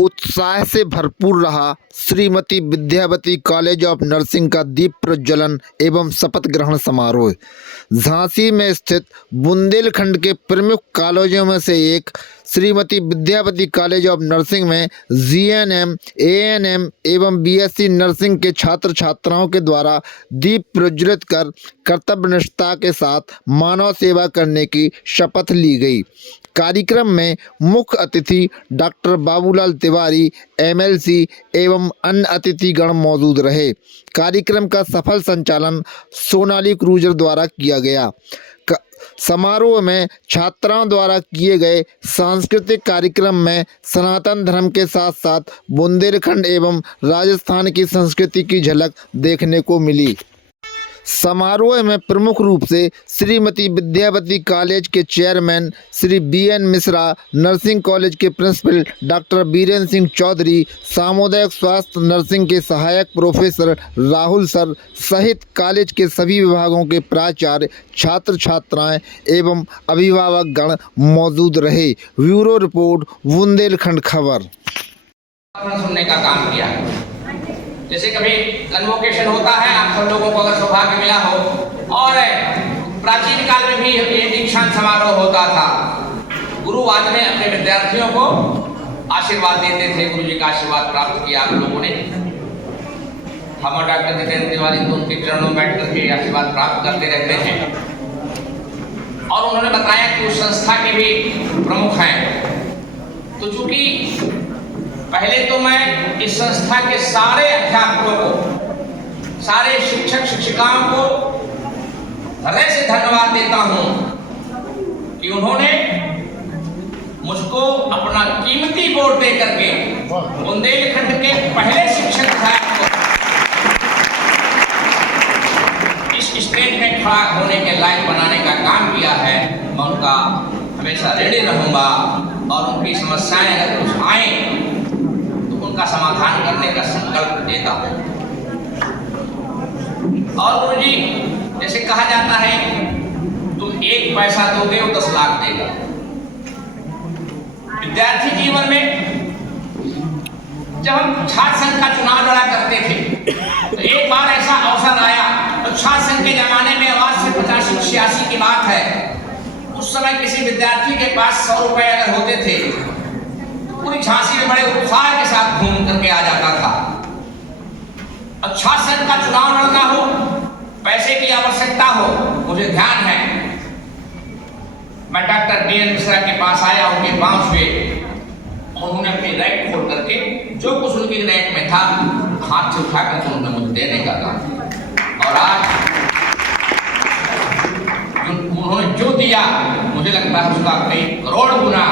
उत्साह से भरपूर रहा Shrimati Vidyawati college of nursing का दीप प्रज्वलन एवं शपथ ग्रहण समारोह। झांसी में स्थित बुंदेलखंड के प्रमुख कॉलेजों में से एक Shrimati Vidyawati college of nursing में जीएनएम, एएनएम एवं बीएससी नर्सिंग के छात्र छात्राओं के द्वारा दीप प्रज्वलित कर कर्तव्यनिष्ठता के साथ मानव सेवा करने की शपथ ली गई। कार्यक्रम में मुख्य अतिथि डॉक्टर बाबूलाल तिवारी एमएलसी एवं अन्य अतिथिगण मौजूद रहे। कार्यक्रम का सफल संचालन सोनाली क्रूजर द्वारा किया गया। समारोह में छात्राओं द्वारा किए गए सांस्कृतिक कार्यक्रम में सनातन धर्म के साथ साथ बुंदेलखंड एवं राजस्थान की संस्कृति की झलक देखने को मिली। समारोह में प्रमुख रूप से श्रीमती विद्यावती कॉलेज के chairman Shri BN Mishra, nursing college के प्रिंसिपल डॉक्टर बीरेन सिंह चौधरी, सामुदायिक स्वास्थ्य नर्सिंग के सहायक प्रोफेसर राहुल सर सहित कॉलेज के सभी विभागों के प्राचार्य, छात्र छात्राएं एवं अभिभावक गण मौजूद रहे। ब्यूरो रिपोर्ट, बुंदेलखंड खबर। सुनने का काम किया। जैसे कभी कन्वोकेशन होता है, आप सब लोगों को अगर सौभाग्य मिला हो, और प्राचीन काल में भी ये दीक्षांत समारोह होता था। गुरु आज में अपने विद्यार्थियों को आशीर्वाद देते थे। गुरु जी का आशीर्वाद प्राप्त किया आप लोगों ने। हम और डॉक्टर जितेंद्र तिवारी तो उनके चरणों में बैठ करके आशीर्वाद प्राप्त करते रहते हैं। और उन्होंने बताया कि उस संस्था के भी प्रमुख हैं। तो चूंकि पहले तो मैं इस संस्था के सारे अध्यापकों को, सारे शिक्षक शिक्षिकाओं को हृदय से धन्यवाद देता हूं कि उन्होंने मुझको अपना कीमती वोट दे करके बुंदेलखंड के पहले शिक्षक अध्यापक को इस स्टेज में खड़ा होने के लायक बनाने का काम किया है। मैं उनका हमेशा ऋणी रहूंगा और उनकी समस्याएं अगर कुछ आए का समाधान करने का संकल्प देता हूं। और गुरु जी, जैसे कहा जाता है तुम 1 पैसा दोगे वो 10 लाख देगा। विद्यार्थी जीवन में जब हम छात्र संघ का चुनाव लड़ा करते थे तो एक बार ऐसा अवसर आया, तो छात्र संघ के जमाने में आज से 85-86 की बात है। उस समय किसी विद्यार्थी के पास 100 रुपए अगर होते थे, पूरी झांसी में बड़े उत्साह के साथ घूम करके आ जाता था। अच्छा संघ का चुनाव लड़ना हो, पैसे की आवश्यकता हो, मुझे ध्यान है मैं डॉक्टर बीएन मिश्रा के पास आया, उनके पांव छुए, उन्होंने अपनी रैक खोल करके जो कुछ उनकी रैक में था हाथ से उठा करके उन्होंने मुझे देने का कहा। और आज उन्होंने जो दिया, मुझे लगता है उसका कई करोड़ गुना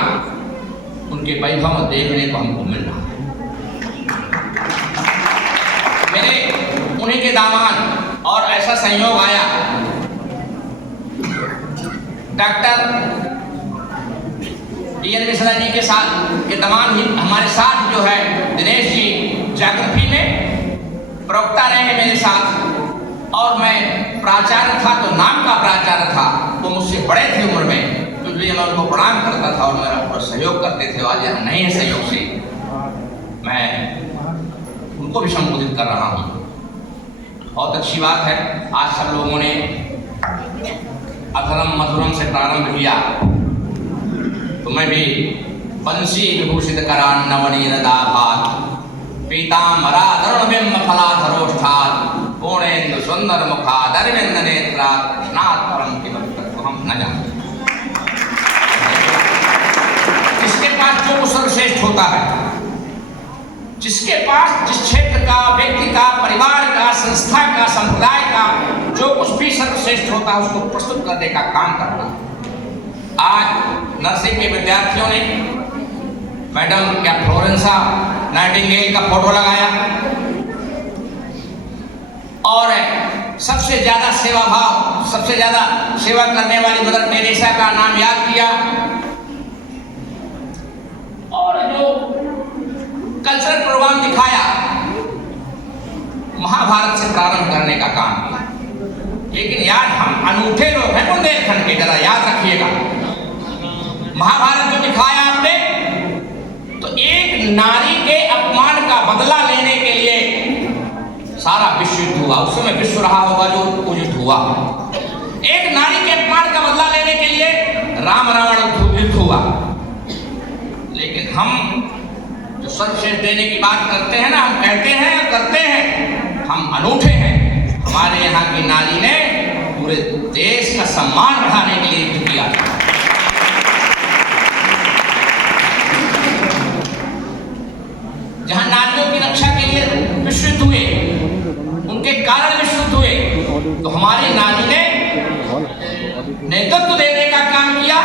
उनके वैभव देखने को हमको मिल रहा है। मेरे उन्हीं के दामाद, और ऐसा संयोग आया डॉक्टर बीएन मिश्रा जी के साथ के दामाद ही हमारे साथ जो है दिनेश जी ज्योग्राफी में प्रवक्ता रहे हैं मेरे साथ। और मैं प्राचार्य था तो नाम का प्राचार्य था, वो मुझसे बड़े थे उम्र में, इसलिए मैं उनको प्रणाम करता था और मेरा पूरा सहयोग करते थे। आज यहाँ नहीं है सहयोग से मैं उनको भी संबोधित कर रहा हूँ। बहुत अच्छी बात है, आज सब लोगों ने अधरम मधुरम से प्रारंभ किया, तो मैं भी बंसी विभूषित करान नवनीर दाभात पीतांबरा तरुण बिंब फलाधरोष्ठात् पूर्णेन्दु सुंदर मुखा दरविंद नेत्रा कृष्णात् परम किमपि तत्त्व हम न जानते। जिसके पास जो सर्वश्रेष्ठ होता है, जिसके पास जिस क्षेत्र का, व्यक्ति का, परिवार का, संस्था का, संप्रदाय का जो कुछ भी सर्वश्रेष्ठ होता है उसको प्रस्तुत करने का काम करता है। आज नर्सिंग के विद्यार्थियों ने मैडम क्या फ्लोरेंसा नाइटिंगेल का फोटो लगाया और सबसे ज्यादा सेवा भाव, सबसे ज्यादा सेवा करने वाली मदर टेरेसा का नाम याद किया, और जो कल्चरल प्रोग्राम दिखाया, महाभारत से प्रारंभ करने का काम किया। लेकिन यार, हम अनूठे लोग हैं बुंदेलखंड के, जरा याद रखिएगा। महाभारत जो दिखाया आपने, तो एक नारी के अपमान का बदला लेने के लिए सारा विश्व युद्ध हुआ। उस समय विश्व रहा होगा जो युद्ध हुआ। एक नारी के अपमान का बदला लेने के लिए राम रावण युद्ध हुआ। लेकिन हम जो सर्वश्रेष्ठ देने की बात करते हैं ना, हम कहते हैं करते हैं, हम अनूठे हैं। हमारे यहाँ की नारी ने पूरे देश का सम्मान बढ़ाने के लिए युद्ध किया। जहां नारियों की रक्षा के लिए विश्व युद्ध हुए, उनके कारण विश्व युद्ध हुए, तो हमारी नारी ने नेतृत्व देने का काम किया,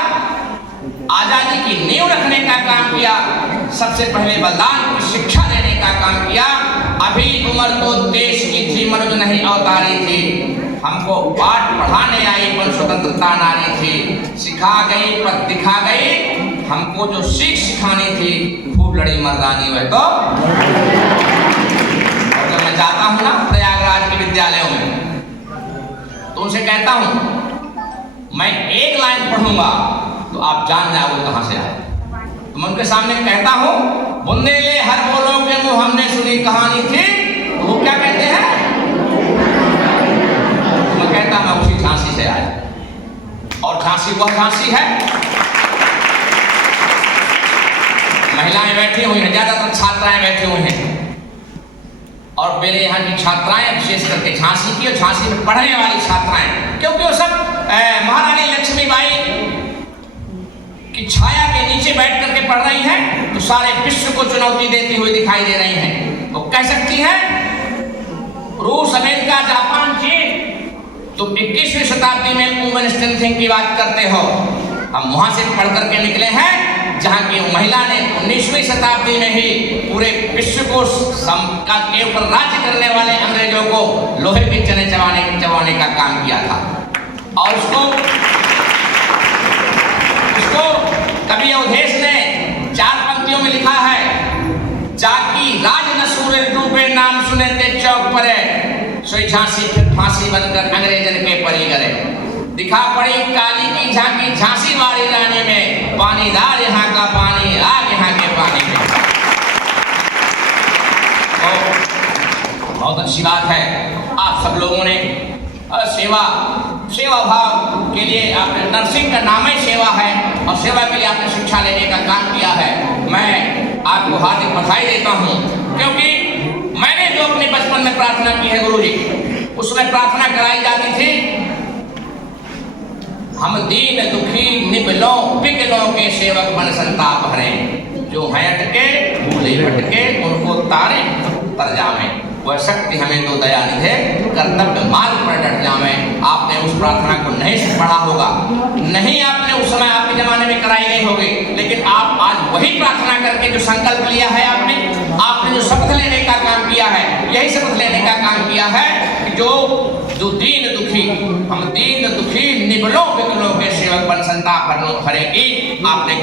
आजादी की नींव रखने का काम किया, सबसे पहले बलिदान की शिक्षा देने का काम किया। अभी उम्र तो देश की थी, मनुज नहीं अवतारी थी। हमको पाठ पढ़ाने आई पर स्वतंत्रता नारी थी। सिखा गई पर दिखा गई, हमको जो सीख सिखानी थी खूब लड़ी मर्दानी। वह तो और जब मैं जाता हूँ ना प्रयागराज के विद्यालयों में, तो उनसे कहता हूँ मैं एक लाइन पढ़ूंगा तो आप जान जाओगे कहां से आए। तो मैं उनके सामने कहता हूं, बुंदेले हर बोलो के मुंह हमने सुनी कहानी थी। तो वो क्या कहते हैं? तो मैं कहता मैं उसी झांसी से आया, और झांसी वह झांसी है। महिलाएं बैठी हुई हैं, ज्यादातर छात्राएं बैठी हुई हैं, और मेरे यहाँ की छात्राएं विशेष करके झांसी की और झांसी में पढ़ने वाली छात्राएं, क्योंकि वो सब महारानी लक्ष्मीबाई की छाया के नीचे बैठ करके पढ़ रही हैं, तो सारे विश्व को चुनौती देती हुई दिखाई दे रही हैं। वो कह सकती हैं रूस, अमेरिका, जापान, चीन, तुम 21वीं शताब्दी में वुमेन स्ट्रेंथिंग की बात करते हो। हम वहां से पढ़ करके निकले हैं जहां की महिला ने 19वीं शताब्दी में ही पूरे विश्व को के ऊपर राज्य करने वाले अंग्रेजों को लोहे के चने चबाने का काम किया था। और उसको कवि अवधेश ने 4 पंक्तियों में लिखा है, जाकी राज न सूरे डूबे नाम सुने ते चौक परे, सोई झांसी फिर फांसी बनकर अंग्रेजन के परी करे। दिखा पड़ी काली की झांकी झांसी वाली रानी में, पानीदार यहाँ का पानी आग यहाँ के पानी में। तो बहुत अच्छी बात है, आप सब लोगों ने सेवा भाव के लिए आपने, नर्सिंग का नाम ही सेवा है, और सेवा के लिए आपने शिक्षा लेने का काम किया है। मैं आपको हार्दिक बधाई देता हूँ, क्योंकि मैंने जो अपने बचपन में प्रार्थना की है गुरुजी, उसमें प्रार्थना कराई जाती थी, हम दीन दुखी निबलों पिघलों के सेवक बन संताप हरें, जो हैं अटके भूले भटके उनको तारे तर जावे, वह शक्ति हमें तो दया निधे कर्तव्य मार्ग पर डट जावे। आपने उस प्रार्थना को नहीं पढ़ा होगा, नहीं आपने उस समय आपके जमाने में कराई नहीं होगी, लेकिन आप आज वही प्रार्थना करके जो संकल्प लिया है आपने जो शपथ लेने का काम किया है, यही शपथ लेने का काम किया है कि जो दीन दुखी, हम दीन दुखी निबलों विकलों के सेवक बन संताप हरेगी, आपने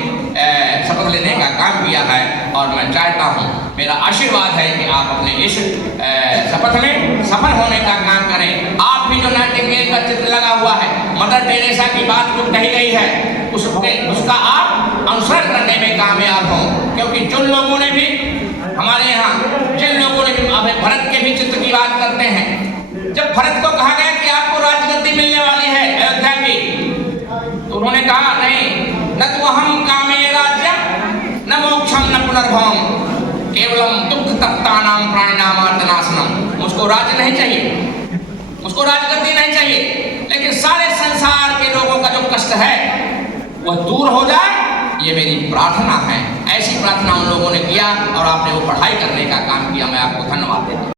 शपथ लेने का काम किया है। और मैं चाहता हूँ, मेरा आशीर्वाद है कि आप अपने इस शपथ में सफल होने का काम करें। आप भी जो नाइटिंगेल का चित्र लगा हुआ है, मदर टेरेसा की बात जो कही गई है, उसका आप अनुसरण करने में कामयाब हों, क्योंकि जिन लोगों ने भी हमारे यहाँ भरत के भी चित्र की बात करते हैं, जब भरत को कहा गया कि आपको राजगद्दी मिलने वाली है अयोध्या की, तो उन्होंने कहा नहीं, न तो हम कामे राज्य न मोक्षम न पुनर्भवम, केवलम दुख तप्तानाम प्राणिनाम आर्तनाशनम। मुझको राज्य नहीं चाहिए, मुझको राजगद्दी नहीं चाहिए, लेकिन सारे संसार के लोगों का जो कष्ट है वह दूर हो जाए, ये मेरी प्रार्थना है। ऐसी प्रार्थना उन लोगों ने किया और आपने वो पढ़ाई करने का काम किया। मैं आपको धन्यवाद देता हूँ।